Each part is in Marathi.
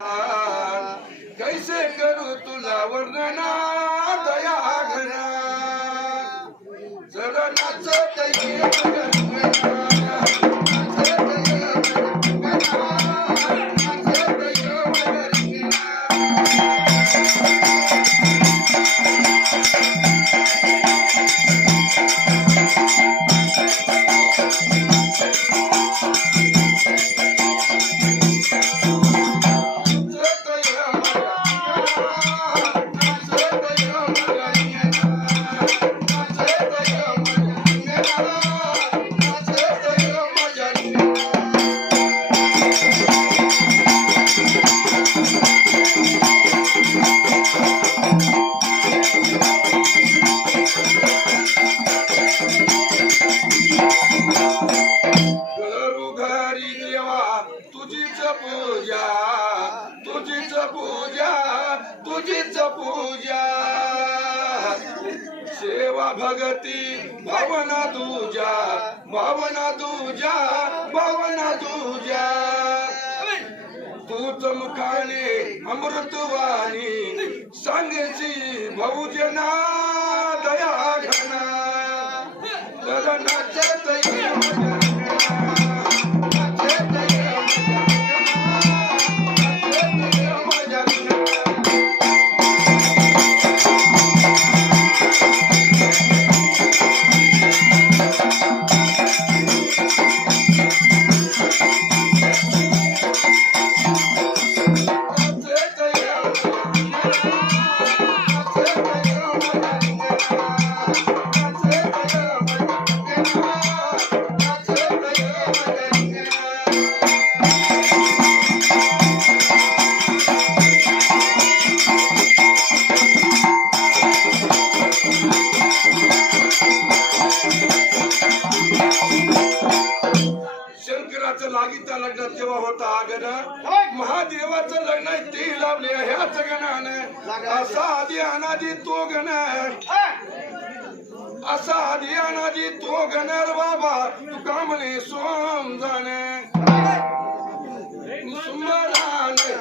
कैसे करू तुला वर्णना दया घना जरा नाचत तुझीच पूजा सेवा भगती भावना तुझ्या भावना तूच मुखाने अमृतवाणी सांगेची बहुजना दया घना तर नाचत लागीचा लग्न तेव्हा होता आगन महादेवाचं लग्न ते लावले ह्याच गणाने असा आधी अनादी तो गण असा आधी अनादी तो गणर बाबा तू का म्हणे सोम जाणे सुंदराने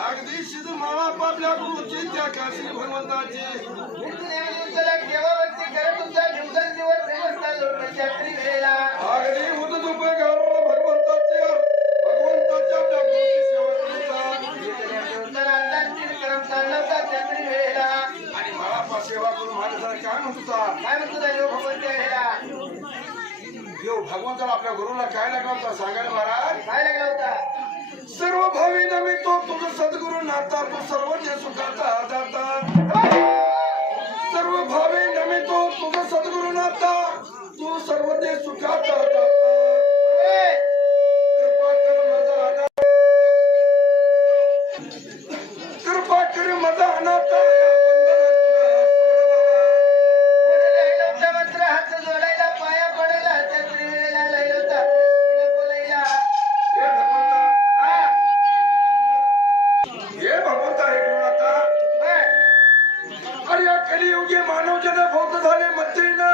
अगदी शिदू मावा आपल्या गुरुची त्या काशी भगवंताची अगदी होत तुपे भगवंताच्या त्या गुरुची सेवा आणि मला सेवा करून माझ्या काय म्हणतो देव भगवंताला आपल्या गुरुला काय लागला होता सांगायला महाराज काय लागला होता सर्व भावी नमी तो तुझ सद्गुरु नाता तू सर्व जे सुखाचा दाता सर्व भावी नमी तो तुझ सद्गुरु नाता तू सर्व जे सुखाचा दाता कृपा कर माझा अनाथ हात जोडायला पाया पडायला छत्री वेळेला लयलता बोलायला हे भगवंता हे कोण आता अरे या कलियुगी मानव जन भोग झाले मत्रीना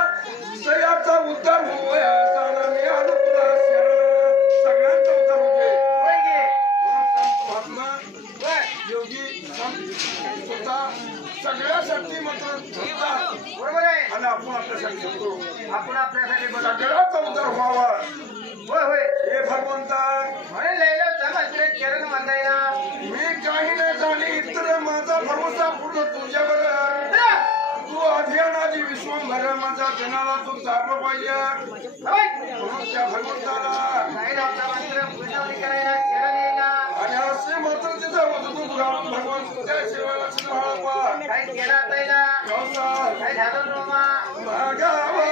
सयाचा उद्धार होया जाणार मी आलो तुला सगळ्यांचा उद्धार होते महात्मा योगी स्वतः सगळ्यासाठी मात्र बरोबर आहे आणि आपण आपल्यासाठी करतो आपण आपल्यासाठी सगळ्याचा उद्धार व्हावा होय होय हे भगवंता म्हणून लयलता मंदिरात चरण म्हणतायना मी काही नाही झाली इतर माझा भरोसा पूर्ण तुझ्यावर तू अभियानाची विश्वंभर माझा जनाला तू चाललं पाहिजे म्हणून त्या भगवंताला करायला चरण येईना आणि असे मात्र तिथं होतं तू भगवान त्या सेवेला चिन्ह काय केला आता काय झालं मामा मागावा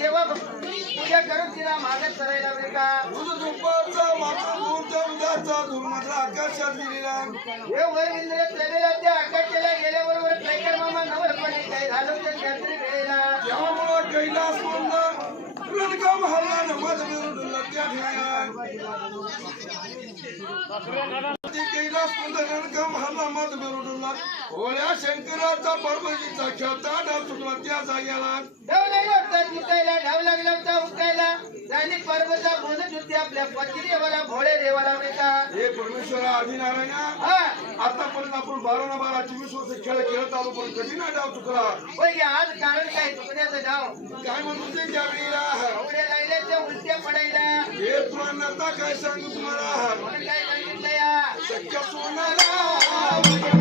देवा पूजा करून तिला मागत करायला बरे का तुझ दुपारचा मात्र दूरच्या उद्याचा दूर मात्र आकाशात गेलेला हे वर इंद्र चलेला त्या आकाशाला गेल्याबरोबर कैकर मामा नवरपणे काय झालं त्या रात्री वेळेला त्यामुळं कैलास म्हणलं रणकाम हल्ला नमद मिळून त्या ठेवाया कैलास म्हणलं रणकाम हल्ला मद मिळून होळ्या शंकराचा पर्वतीचा खेळता डाव चुकला त्या जाग्याला धाव लागला होता जिंकायला धाव लागला होता उकायला राणी पर्वता बोलत होती आपल्या पती देवाला भोळे देवाला बरे का हे परमेश्वरा आदिनारायणा हा आतापर्यंत आपण 12 ना 12 24 वर्ष खेळ खेळत आलो पण कधी ना डाव चुकला होय की आज कारण काय चुकण्याचं धाव काय म्हणतो ते त्या वेळेला एवढ्या लागल्याच्या उलट्या पडायला हे तुला नका काय सांगू तुम्हाला म्हणून काय सांगितलं या सख्या सोनाला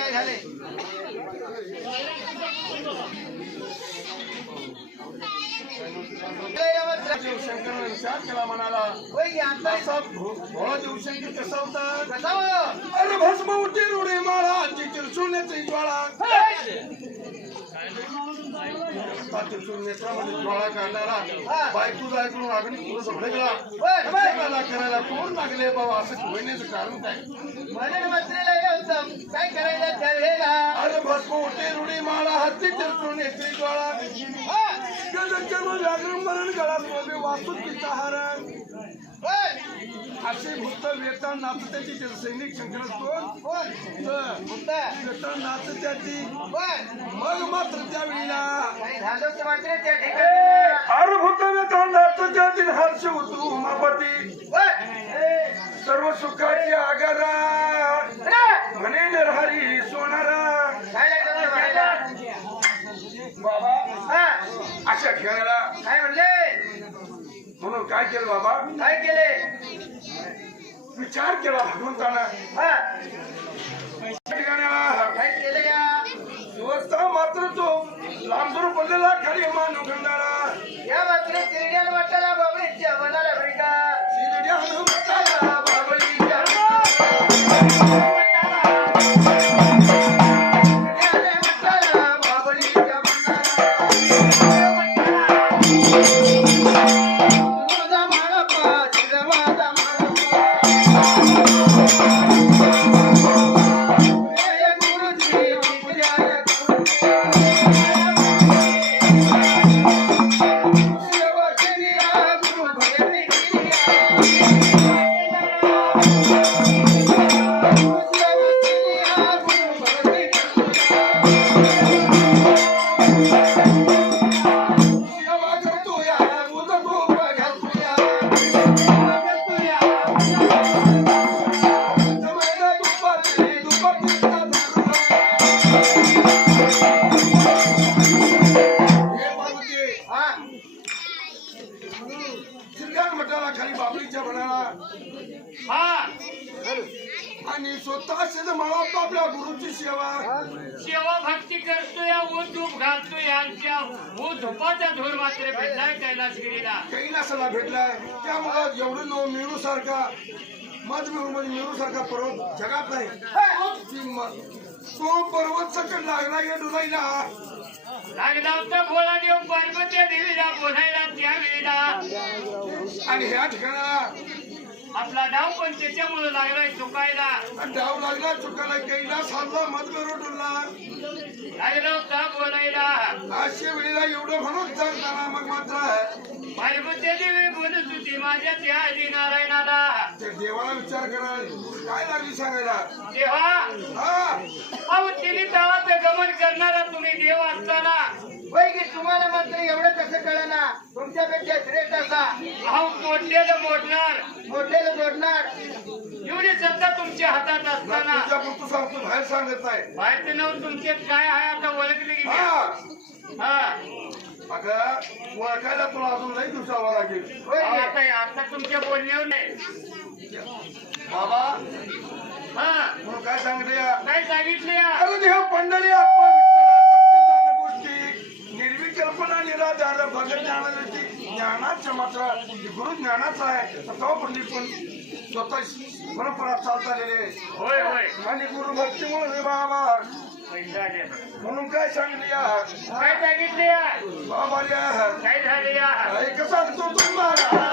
काय झाले शिवशंकर विचार केला म्हणाला होय की आता असा भोळा शिवशंकर कसा होता कसा हो? अरे भस्म उठी रुडी माळा त्रिशूल्याची ज्वाळा त्रिशूल नेत्रामध्ये ज्वाळा काढणारा बायतूला ऐकून अग्नी पुरुष भडकला करायला कोण लागले बाबा असं होण्याचं कारण काय म्हणून मंत्रीला होतं काय करायला त्यावेळेला अरे भस्म उठी रुडी माळा हत्ती त्रिशूल नेत्री ज्वाळा गजंचर्म व्याघ्रम मरण गळात वास्तू पिताहारण असे भूत वेता नाचत्याची सैनिक शंकरत्व वेता नाचत्याची मग मात्र त्यावेळीला काही झालं होतं मात्र त्या ठिकाणी अरे भूत वेता नाचत्याची हर्ष होतो उमापती सर्व सुखाची आगारा म्हणे नरहरी सोनारा काय लागलं होतं म्हणायला? बाबा अशा खेळाला काय म्हणले म्हणून काय केलं बाबा काय केले विचार केला भगवंतानं काय केलं या स्वतः मात्र तो लांबून पडलेला खाली मानव गंधाळा या मात्र तिरड्याला वाटायला बाबळीच्या मनाला भेटा शिरड्या हनुमंताला बाबळीच्या बाबळीच्या आणि स्वतः शेत मला आपल्या गुरुची सेवा सेवा भक्ती करतोय ऊन धूप घालतोय आमच्या ऊन धुपाचा धूर मात्र भेटलाय कैलासगिरीला कैलासाला भेटलाय. त्यामुळं एवढं मिळू सारखा मध मिळू सारखा पर्वत जगात नाही. तो पर्वत सकट लागला या डुलाईला लागला होता भोळा देव पार्वती देवीला बोलायला त्या वेळेला आणि ह्या ठिकाणाला आपला डाव पण त्याच्यामुळे लागलाय चुकायला डाव लागला चुकाला कैलास हातला मध डुलला लागला होता बोलायला अशा वेळेला एवढं म्हणून चालताना मग मात्र पार्वती देवी बोलत होती माझ्या त्या आधी नारायणाला ते देवाला विचार करा काय लागली सांगायला देवा हा अहो तिने तळाचं गमन करणारा तुम्ही देव असताना होय की तुम्हाला मात्र एवढं कसं कळना तुमच्यापेक्षा श्रेष्ठ असा अहो मोडलेलं मोडणार मोठेला जोडणार एवढी सत्ता तुमच्या हातात असताना तुझ्या पुरतं सांगतो बाहेर सांगत नाही बाहेरचं नाव तुमच्यात काय आहे आता ओळखले की नाही? हा हा अगं ओळखायला तुला अजून नाही दिवसावा लागेल होय अहो, की? आता तुमच्या बोलण्यावर नाही बाबा हा म्हणून काय सांगते काय सांगितले अरे देव पंढरी आत्मा विठ्ठला सत्य जाण गोष्टी निर्विकल्पना निराधार भगत ज्ञानाची ज्ञानाच्या मात्र गुरु ज्ञानाचा आहे तो पण स्वतः परंपरा चालत आलेले होय होय आणि गुरु भक्तीमुळे बाबा पैसा आले. म्हणून काय सांगली काय सांगितले बाबा काय झाले कसा तो तुम्हाला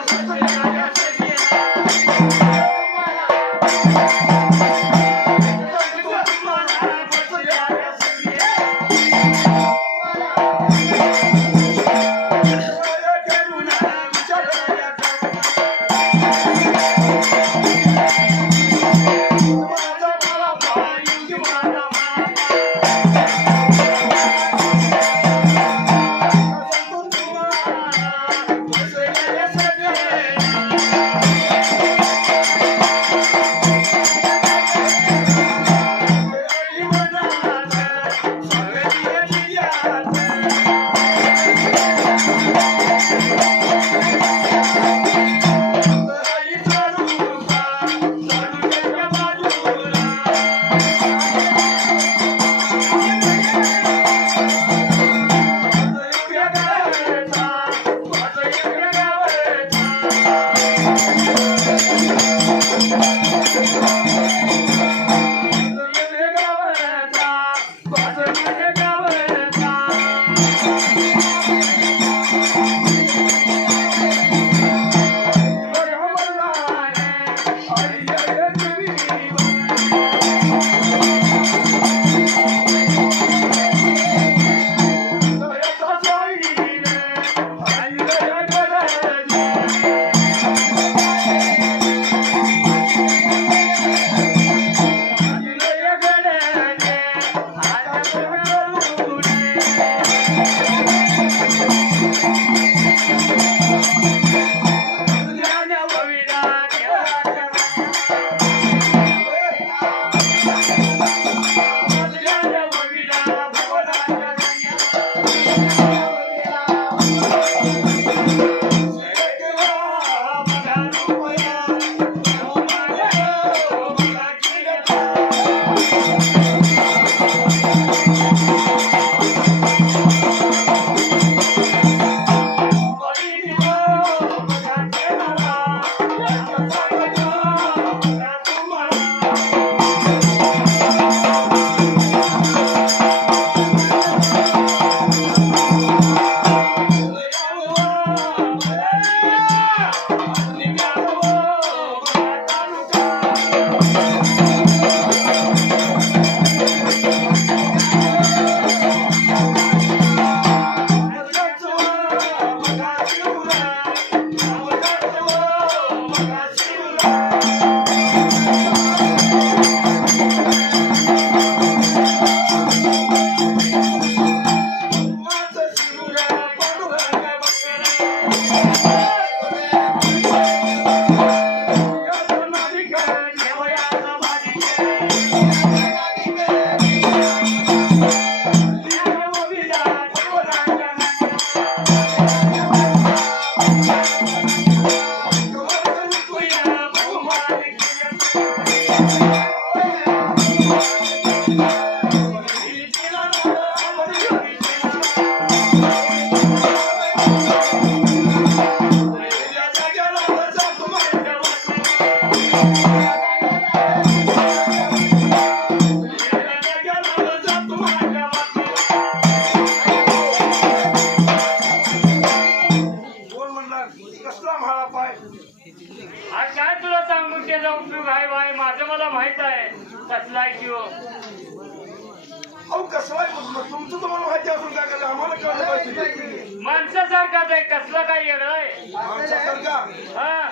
अहो कसला आहे मग तुमचं तुम्हाला माहिती असून काय करायचं आम्हाला कळलं पाहिजे माणसासारखाच आहे कसलं काय वेगळं आहे माणसासारखा हा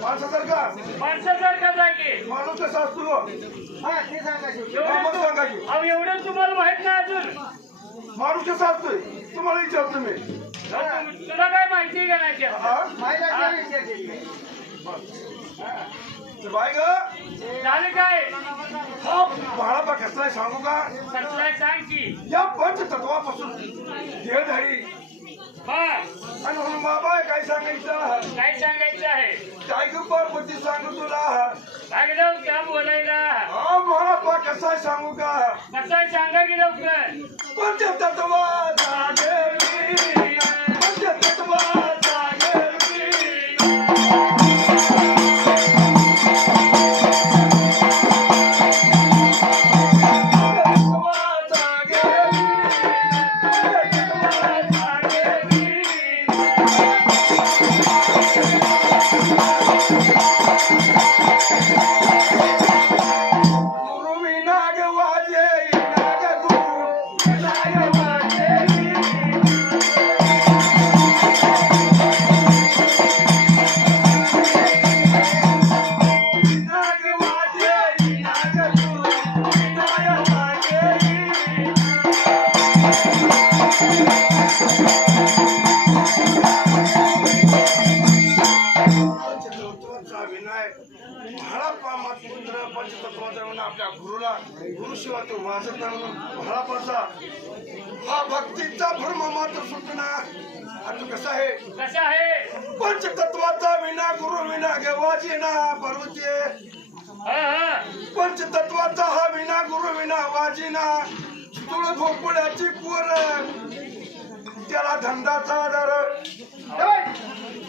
माणसासारखा माणसासारखाच आहे की माणूस कसा असतो हा ते सांगा शेवटी. मग सांगा की अहो एवढं तुम्हाला माहित नाही अजून माणूस कसा असतोय तुम्हाला विचारतो मी तुला काय माहिती आहे का नाही त्याचं? हा महिलांचा विषय केली. बाय ग झालं काय हा बाळाबा कसला आहे सांगू का कसलाय सांग की या पंचतत्वापासून देहधारी हा आणि म्हणून बाबा काय सांगायचं काय सांगायचं आहे काय ग पार्वती सांगू तुला लागलं का बोलायला हा बाळाबा कसा आहे सांगू का कसं आहे सांगा की लवकर पंचतत्वाचा देवी पंचतत्वाचा देवी आपल्या गुरुला गुरुशिवाय तो वाचत नाही म्हणून भाळापाचा हा भक्तीचा भ्रम मात्र सुटना आता कसा आहे कसं आहे पंचतत्वाचा विना गुरु विना गेवाजी ना पर्वते हा हा पंचतत्वाचा हा विना गुरु विना वाजी ना तुळ भोपळ्याची पोर त्याला धंदाचा आधार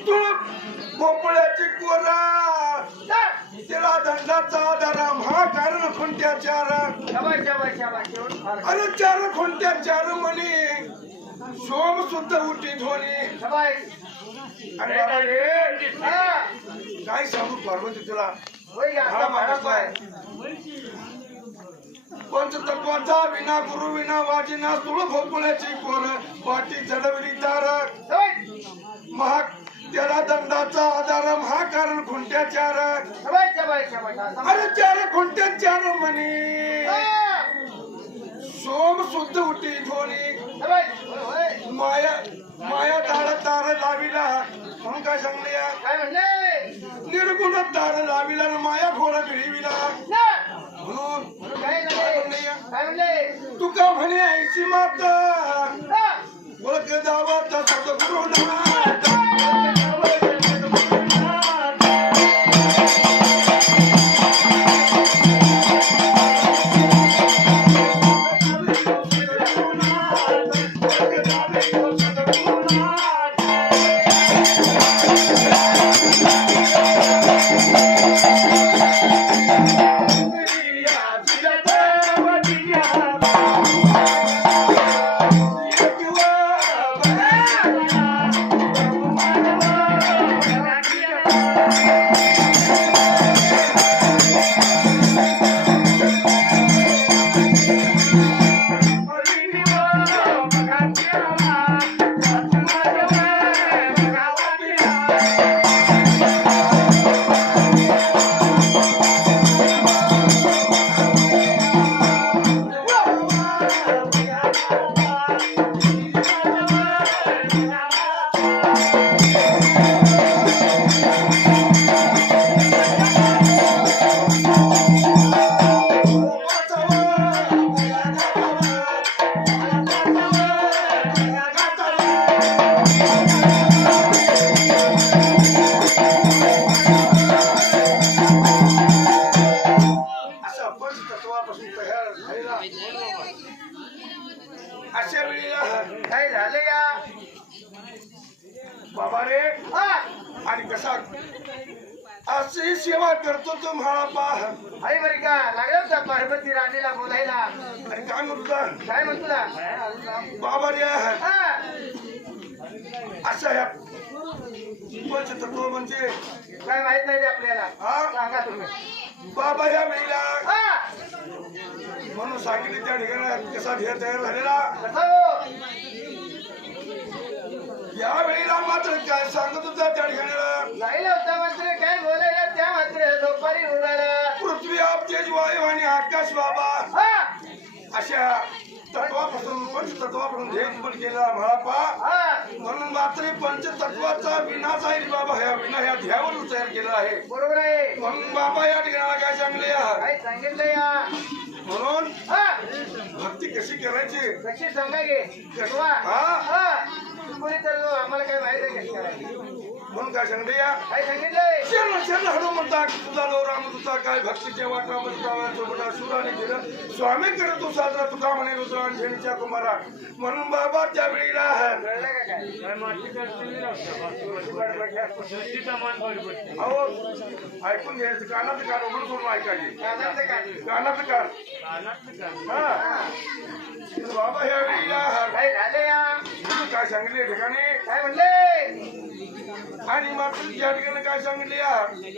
तुळ भोपळ्याची पोर त्याला धंदाचा आधार हा कारण खुंट्या चार शाबास, शाबास, शाबास. शेवटी फार. अरे चार खुंट्या चार म्हणे सोम सुद्ध उठी ध्वनी शाबास. अरे बाबा रे हा. काय सांगू पार्वती तुला होय का? आता महाराज आहे. पंचतत्वाचा विना गुरु विना वाजिना तुळ भोपळ्याची पोर वाटी चढवली तार शाबास. महाग त्याला दंडाचा आधार हा कारण खुंट्या चार शाबास, शाबास, शाबास. हा. अरे चार खुंट्या चार म्हणे हा. सोम शुद्ध उठी ध्वनी शाबास. होय, होय. माया माया तार तार लाविला म्हणून काय सांगले काय म्हणले निर्गुण तार लाविला न माया घोडा भिडविला ना. म्हणून म्हणून काय झाले? काय म्हणले तुका म्हणे ऐशी मात हा. ओळख दावाचा सद्गुरु नाथ अशा वेळेला काय झालं या बाबा रे हा. आणि कसा अशी सेवा करतो तो म्हाळापा आई बरी का लागलं होतं पार्वती राणीला बोलायला आणि काय म्हणतो काय म्हणतो तुला बाबा रे हा. अशा ह्या पंचतत्व म्हणजे काय माहित नाही रे आपल्याला हा सांगा तुम्ही बाबा या वेळेला हा. म्हणून सांगितले त्या ठिकाणी कसा ध्येय तयार झालेला. कसं हो? या वेळेला मात्र काय सांगत होता त्या ठिकाणी नाही होता मात्र काय बोलायला त्या मात्र दुपारी उडाला. पृथ्वी आप तेज वायू आणि आकाश बाबा हा अशा तत्वापासून पंचतत्वापासून ध्येय पण केला महापा. हा म्हणून मात्र पंचतत्वाचा विनाश आहे बाबा. ह्या विना ह्या ध्येयावरून तयार केला आहे. बरोबर आहे. म्हणून बाबा या ठिकाणाला काय सांगले काय सांगितलं या म्हणून हा भक्ती कशी करायची कशी सांगा गे शिकवा. हा हा कोणी तर आम्हाला काय माहिती आहे कशी करायची म्हणून काय सांगले या काय सांगितलंय. शरण शरण हडू म्हणता तुझा लो राम तुझा काय भक्तीच्या वाटामध्ये चोपटा सुराने केलं स्वामी करत तू साजरा तुका म्हणे रुद्रान झेणीच्या कुमारा. म्हणून बाबा त्या वेळेला कळलं का काय. काय माती करते मी नुसतीचा मान बडबडते. अहो ऐकून घ्यायचं कानात कान उघडून सोडून ऐकायचे कानाचं काय. कानात कान कानातलं काय? हा बाबा ह्या वेळेला काय झालं या काय सांगितले या ठिकाणी काय म्हणले. आणि मात्र या ठिकाणी काय सांगितले या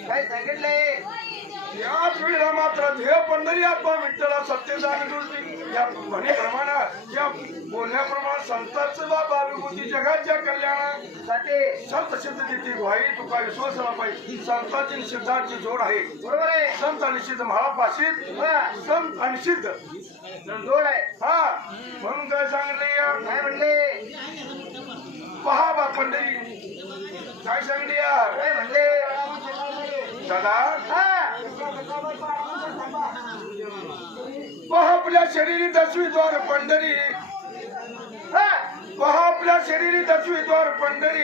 काय सांगितलंय. याच वेळेला मात्र ध्येय पंढरी आत्मा विठ्ठला सत्यदान या म्हणेप्रमाणे या बोलण्याप्रमाणे संतांचं बाबा विभूती जगाच्या कल्याणा संत सिद्ध जिथे व्हाई तुका विश्वास पाहिजे. संतांची आणि सिद्धांची जोड आहे. बरोबर आहे. संत आणि सिद्ध महापाशित हा संत आणि सिद्ध जोड आहे. हा म्हणून काय सांगितले या काय म्हणले. पहा बा पंढरी काय सांगले या काय म्हणले. दादा हा पहा आपल्या शरीरी दसवी द्वार पंढरी हा पहा आपल्या शरीरी दसवी द्वार पंढरी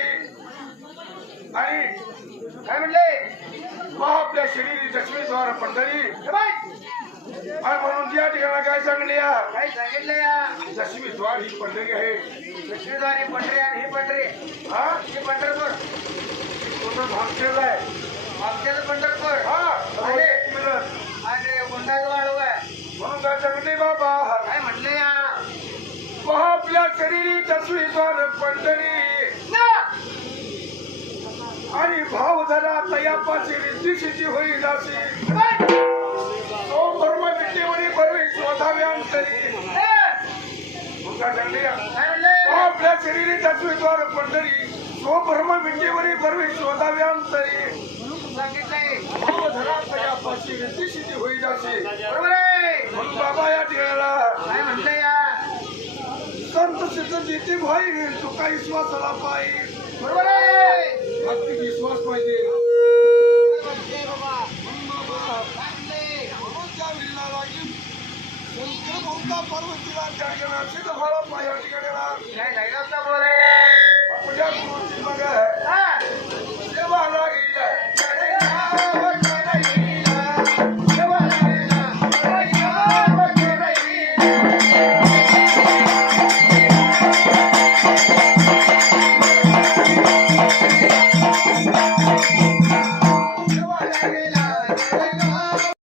आणि काय म्हणले. पहा आपल्या शरीरी दसवी द्वार पंढरी हे बाय. आणि म्हणून या ठिकाणी काय सांगले या काय सांगितलं या दसवी द्वार ही पंढरी आहे. दक्षिणद्वारी पंढरी आणि ही पंढरी हा ही पंढरपूर पूर्ण भागलेला आहे. आमच्याचं पंढरपूर हा अरे. मिळत आणि गुंडाचं वाढव आहे. म्हणून काय सांगले बाबा काय म्हणलं या पहा आपल्या शरीरी दसवी द्वार पंढरी ना. आणि भाव धरा तयापाची रिद्धी सिद्धी होईल जाशी हे बाय. तो धर्म विद्येवरी बरवी शोधाव्यांतरी हे. मग काय सांगले या काय म्हणले. आपल्या शरीरी दसवीद्वार पंढरी तो ब्रह्म विद्येवरी बरवी शोधाव्यांतरी सांगितलंय. यापाशी रिद्धी सिद्धी होईल असे. बरोबर आहे. म्हणून बाबा या ठिकाणाला काय म्हणलं या संत सिद्ध जिथे भाई तुका विश्वास आला पाहिजे. बरोबर आहे. भक्ती विश्वास पाहिजे. म्हणून त्या वेळेला लागली शंकर बहुता पार्वतीला त्या ठिकाणी सिद्ध भाला या ठिकाणी